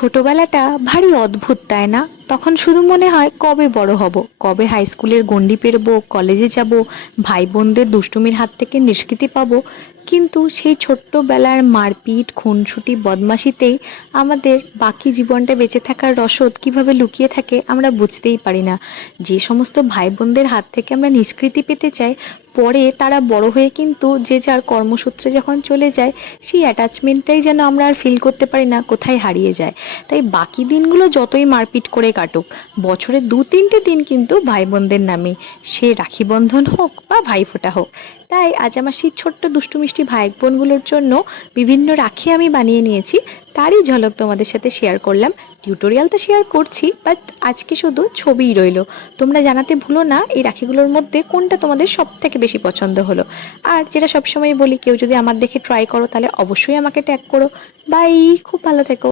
ছোটবেলাটা ভারী অদ্ভুত, তাই না? তখন শুধু মনে হয় কবে বড় হব, কবে হাই স্কুলের গণ্ডি পেরোবো, কলেজে যাব, ভাই বোনদের দুষ্টুমির হাত থেকে নিষ্কৃতি পাবো। কিন্তু সেই ছোট্টবেলার মারপিট, খুনসুটি, বদমাশিতেই আমাদের বাকি জীবনটা বেঁচে থাকার রসদ কিভাবে লুকিয়ে থাকে আমরা বুঝতেই পারি না। যে সমস্ত ভাই বোনদের হাত থেকে আমরা নিষ্কৃতি পেতে চাই, পরে তারা বড় হয়ে কিন্তু যে যার কর্মসূত্রে যখন চলে যায়, সেই অ্যাটাচমেন্টটাই যেন আমরা আর ফিল করতে পারি না, কোথায় হারিয়ে যায়। তাই বাকি দিনগুলো যতই মারপিট করে কাটুক, বছরে ২-৩টে দিন কিন্তু ভাই বোনদের নামে, সে রাখি বন্ধন হোক বা ভাইফোঁটা হোক। তাই আজ আমার সেই ছোট্ট দুষ্টু মিষ্টি ভাই বোনগুলোর জন্য বিভিন্ন রাখি আমি বানিয়ে নিয়েছি। তারই ঝলক তোমাদের সাথে শেয়ার করলাম। টিউটোরিয়াল তো শেয়ার করছি, বাট আজকে শুধু ছবিই রইলো। তোমরা জানাতে ভুলো না এই রাখিগুলোর মধ্যে কোনটা তোমাদের সব থেকে বেশি পছন্দ হলো। আর যেটা সবসময় বলি, কেউ যদি আমার দেখে ট্রাই করো তাহলে অবশ্যই আমাকে ট্যাগ করো। বাই। খুব ভালো থেকো।